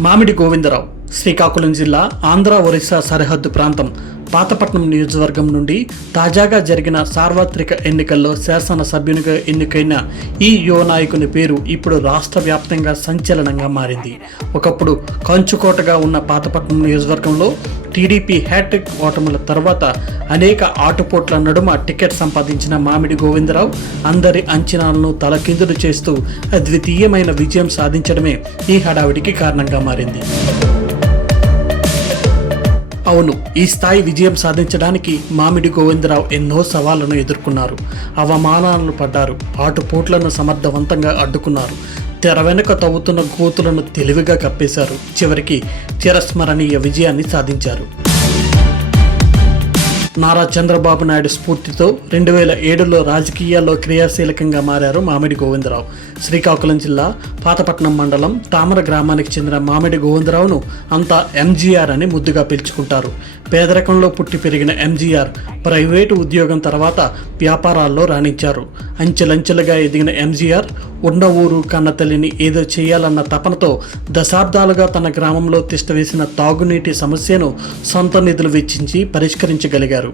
మామిడి గోవిందరావు. శ్రీకాకుళం జిల్లా ఆంధ్ర ఒరిస్సా సరిహద్దు ప్రాంతం పాతపట్నం నియోజకవర్గం నుండి తాజాగా జరిగిన సార్వత్రిక ఎన్నికల్లో శాసనసభ్యునిగా ఎన్నికైన ఈ యువ నాయకుని పేరు ఇప్పుడు రాష్ట్ర వ్యాప్తంగా సంచలనంగా మారింది. ఒకప్పుడు కంచుకోటగా ఉన్న పాతపట్నం నియోజకవర్గంలో టీడీపీ హ్యాట్రిక్ ఓటముల తర్వాత అనేక ఆటుపోట్ల నడుమ టికెట్ సంపాదించిన మామిడి గోవిందరావు అందరి అంచనాలను తలకిందులు చేస్తూ అద్వితీయమైన విజయం సాధించడమే ఈ హడావిడికి కారణంగా మారింది. అవును ఈ స్థాయి విజయం సాధించడానికి మామిడి గోవిందరావు ఎన్నో సవాళ్ళను ఎదుర్కొన్నారు. అవమానాలను పడ్డారు. ఆటుపోట్లను సమర్థవంతంగా అడ్డుకున్నారు. తెర వెనుక తవ్వుతున్న గోతులను తెలివిగా కప్పేశారు. చివరికి చిరస్మరణీయ విజయాన్ని సాధించారు. నారా చంద్రబాబు నాయుడు స్ఫూర్తితో రెండు వేల ఏడులో రాజకీయాల్లో క్రియాశీలకంగా మారారు మామిడి గోవిందరావు. శ్రీకాకుళం జిల్లా పాతపట్నం మండలం తామర గ్రామానికి చెందిన మామిడి గోవిందరావును అంతా ఎంజీఆర్ అని ముద్దుగా పిలుచుకుంటారు. పేదరికంలో పుట్టి పెరిగిన ఎంజీఆర్ ప్రైవేటు ఉద్యోగం తర్వాత వ్యాపారాల్లో రాణించారు. అంచెలంచెలుగా ఎదిగిన ఎంజీఆర్ ఉన్న ఊరు కన్న తల్లిని ఏదో చేయాలన్న తపనతో దశాబ్దాలుగా తన గ్రామంలో తిష్టవేసిన తాగునీటి సమస్యను సొంత నిధులు వెచ్చించి పరిష్కరించగలిగారు.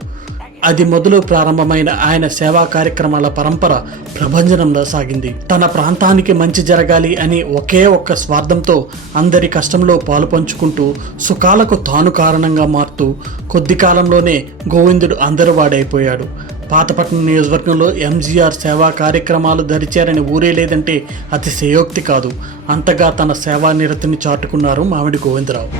అది మొదలు ప్రారంభమైన ఆయన సేవా కార్యక్రమాల పరంపర ప్రభంజనంలో సాగింది. తన ప్రాంతానికి మంచి జరగాలి అని ఒకే ఒక్క స్వార్థంతో అందరి కష్టంలో పాలు పంచుకుంటూ సుఖాలకు తాను కారణంగా మారుతూ కొద్ది కాలంలోనే గోవిందుడు అందరివాడైపోయాడు. పాతపట్నం నియోజకవర్గంలో ఎంజీఆర్ సేవా కార్యక్రమాలు ధరిచారని ఊరే లేదంటే అతిశయోక్తి కాదు. అంతగా తన సేవా నిరతిని చాటుకున్నారు మామిడి గోవిందరావు.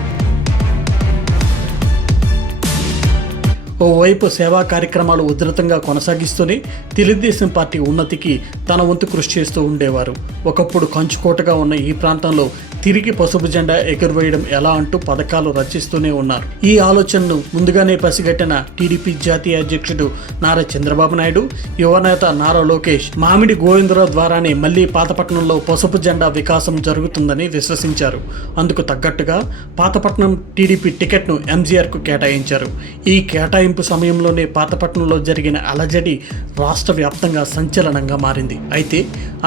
ఓవైపు సేవా కార్యక్రమాలు ఉధృతంగా కొనసాగిస్తూనే తెలుగుదేశం పార్టీ ఉన్నతికి తన వంతు కృషి చేస్తూ ఉండేవారు. ఒకప్పుడు కంచుకోటగా ఉన్న ఈ ప్రాంతంలో తిరిగి పసుపు జెండా ఎగురవేయడం ఎలా అంటూ పథకాలు రచిస్తూనే ఉన్నారు. ఈ ఆలోచనను ముందుగానే పసిగట్టిన టీడీపీ జాతీయ అధ్యక్షుడు నారా చంద్రబాబు నాయుడు యువనేత నారా లోకేష్ మామిడి గోవిందరావు ద్వారానే మళ్ళీ పాతపట్నంలో పసుపు జెండా వికాసం జరుగుతుందని విశ్వసించారు. అందుకు తగ్గట్టుగా పాతపట్నం టీడీపీ టికెట్ను ఎంజీఆర్కు కేటాయించారు. ఈ కేటాయింపు సమయంలోనే పాతపట్నంలో జరిగిన అలజడి రాష్ట్ర వ్యాప్తంగా సంచలనంగా మారింది. అయితే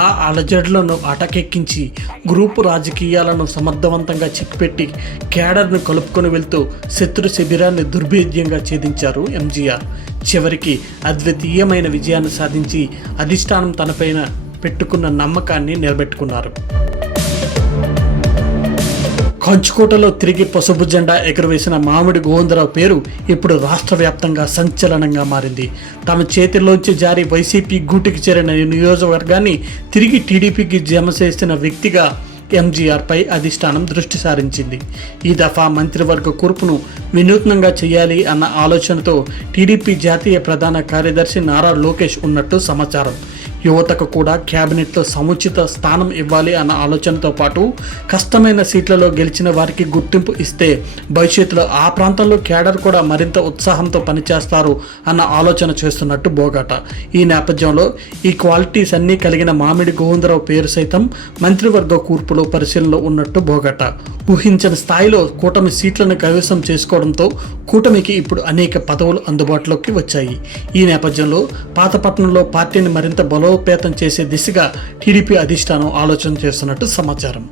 ఆ అలజడులను అటకెక్కించి గ్రూపు రాజకీయాలను సమర్థవంతంగా చిక్కిపెట్టి కేడర్ను కలుపుకొని వెళ్తూ శత్రు శిబిరాన్ని దుర్భేద్యంగా ఛేదించారు ఎంజీఆర్. చివరికి అద్వితీయమైన విజయాన్ని సాధించి అధిష్టానం తనపైన పెట్టుకున్న నమ్మకాన్ని నిలబెట్టుకున్నారు. కంచుకోటలో తిరిగి పసుపు జెండా ఎగురవేసిన మామిడి గోవిందరావు పేరు ఇప్పుడు రాష్ట్ర వ్యాప్తంగా సంచలనంగా మారింది. తమ చేతిలోంచి జారి వైసీపీ గూటికి చేరిన నియోజకవర్గాన్ని తిరిగి టీడీపీకి జమ చేసిన వ్యక్తిగా ఎంజీఆర్పై అధిష్టానం దృష్టి సారించింది. ఈ దఫా మంత్రివర్గ కూర్పును వినూత్నంగా చేయాలి అన్న ఆలోచనతో టీడీపీ జాతీయ ప్రధాన కార్యదర్శి నారా లోకేష్ ఉన్నట్టు సమాచారం. యువతకు కూడా క్యాబినెట్లో సముచిత స్థానం ఇవ్వాలి అన్న ఆలోచనతో పాటు కష్టమైన సీట్లలో గెలిచిన వారికి గుర్తింపు ఇస్తే భవిష్యత్తులో ఆ ప్రాంతంలో క్యాడర్ కూడా మరింత ఉత్సాహంతో పనిచేస్తారు అన్న ఆలోచన చేస్తున్నట్టు బోగాట. ఈ నేపథ్యంలో ఈ క్వాలిటీస్ అన్నీ కలిగిన మామిడి గోవిందరావు పేరు సైతం మంత్రివర్గ కూర్పులో పరిశీలనలో ఉన్నట్టు బోగట. ఊహించని స్థాయిలో కూటమి సీట్లను కైవసం చేసుకోవడంతో కూటమికి ఇప్పుడు అనేక పదవులు అందుబాటులోకి వచ్చాయి. ఈ నేపథ్యంలో పాతపట్నంలో పార్టీని మరింత బలోపేతం చేసే దిశగా టీడీపీ అధిష్టానం ఆలోచన చేస్తున్నట్టు సమాచారం.